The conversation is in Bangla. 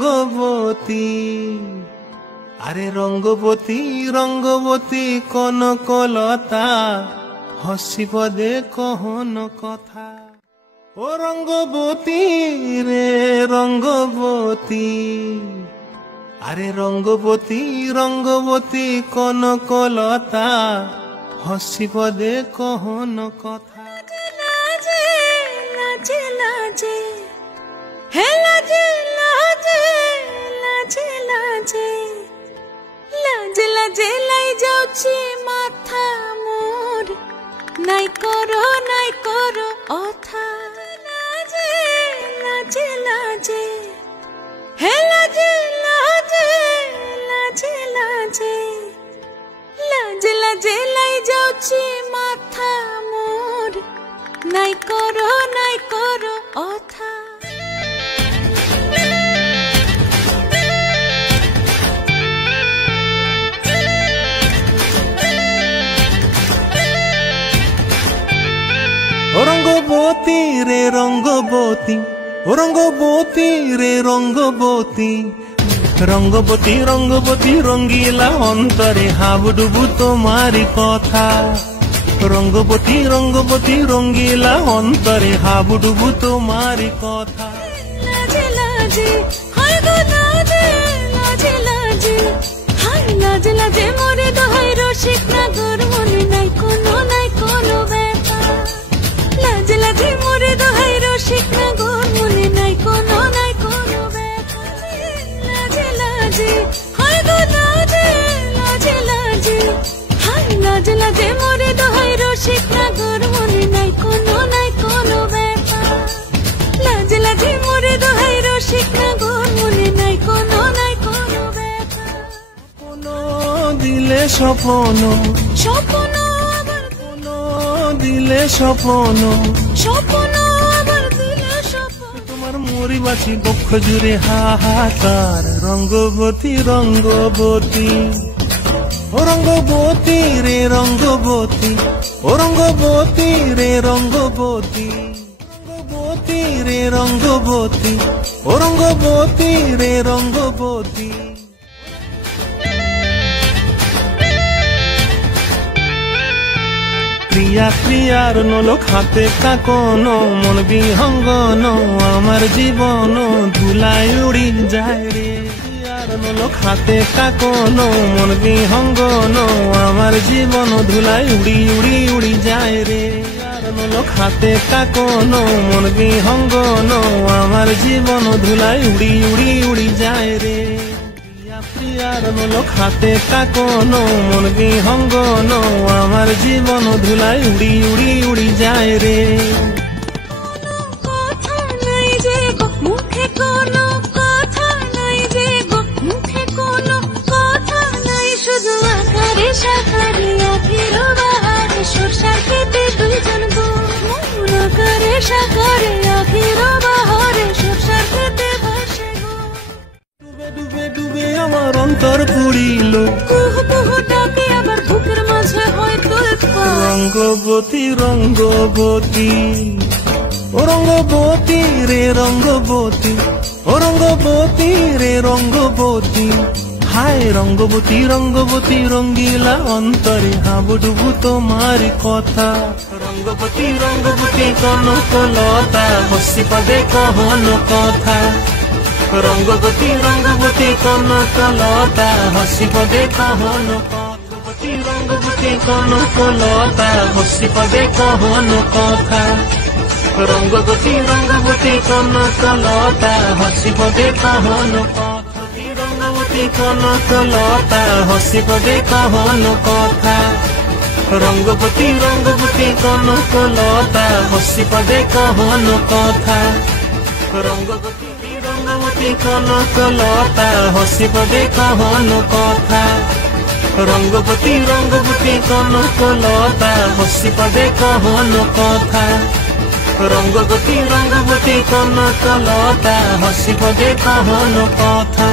রঙ্গবতী আরে রঙ্গবতী রঙ্গবতী কনকলতা হসিব দে কহন কথা ও রঙ্গবতী রে রঙ্গবতী আরে রঙ্গবতী রঙ্গবতী কনকলতা হসিব দে কহন কথা লাজে লাজে লাজে হে লাজে লাজে লাজে লাজে লাজে লাজে লাই যাଉଛି মাথা মোর নাই করো অথা লাজে লাজে লাজে হে লাজে লাজে লাজে লাজে লাজে লাজে লাই যাଉଛି মাথা মোর নাই করো অথা রঙ্গবতী রে রঙ্গবতী ও রঙ্গবতী রে রঙ্গবতী রঙ্গবতী রঙ্গবতী রঙ্গিলা অন্তরে হাবুডুবু তোমারি কথা রঙ্গবতী রঙ্গবতী রঙ্গিলা অন্তরে হাবুডুবু তোমারি কথা লাজে লাজে হায় গো লাজে লাজে লাজে হায় লাজে লাজে মোরে দহাই রসিক নাগর মনে নাই কোনো ব্যথা লাজে লাজে মোরে দহাই রসিক নাগর মনে নাই কোনো ব্যথা লাজে লাজে হায় গো লাজে লাজে লাজে হায় লাজে লাজে মোরে দহাই রসিক নাগর মনে নাই কোনো ব্যথা লাজে লাজে মোরে দহাই রসিক নাগর মনে নাই কোনো ব্যথা কোনো দিলে স্বপ্ন স্বপ্ন আবার কোনো দিলে স্বপ্ন স্বপ্ন আবার দিলে স্বপ্ন তোমার মরিবাসী বক্ষ জুড়ে হাহাকার রঙ্গবতী রঙ্গবতী ও রঙ্গবতী রে রঙ্গবতী ও রঙ্গবতী রে রঙ্গবতী রঙ্গবতী রে রঙ্গবতী ও রঙ্গবতী রে রঙ্গবতী ক্রিয়া ক্রিয়ার নলক হাতে কাকন মন বিহঙ্গন আমার জীবন ধুলায় উড়ি যায় রে ক্রিয়ার নলক হাতে কাকন মন বিহঙ্গন আমার জীবন ধুলায় উড়ি যায় রে ক্রিয়ার নলক হাতে কাকন মন বিহঙ্গন আমার জীবন ধুলায় উড়ি যায় রে প্রিয়ার নলক হাতে কাকন মন বিহঙ্গন আমার জীবন ধুলায় উড়ি যায় রে কথা নাই যে গো মুখে কোনো কথা নাই যে গো মুখে কোনো কথা নাই শুধু আকারে সাকারে আখির বাহারে সরষার খেতে দুইজন গো মন আকারে সাকারে আখির বাহারে সরষার খেতে ভাসে গো ডুবে ডুবে আমার অন্তর পুরিল কুহু কুহু ডাকে আবার বুকের মাঝে হয় তোলপাড় রঙ্গবতী রঙ্গবতী ও রঙ্গবতী রে রঙ্গবতী ও রঙ্গবতী রে রঙ্গবতী হায় রঙ্গবতী রঙ্গবতী রঙ্গিলা অন্তরে হাবুডুবু তোমারি কথা রঙ্গবতী রঙ্গবতী কনকলতা হসি পদে কহন কথা রঙ্গবতী রঙ্গবতী কনকলতা হসি পদে কহন কথা রঙ্গবতী কনকলতা হসি পদে কহন কথা রঙ্গবতী রঙ্গবতী কনকলতা হসি পদে কহন কথা রঙ্গবতী কনকলতা হসি পদে কহন কথা রঙ্গবতী রঙ্গবতী কনকলতা হসি পদে কহন কথা রঙ্গবতী রঙ্গবতী কনকলতা হসি পদে কহন কথা রঙ্গবতী রঙ্গবতী কনকলতা হসি পদে কহন কথা রঙ্গবতী রঙ্গবতী কনকলতা হসি পদে কহন কথা।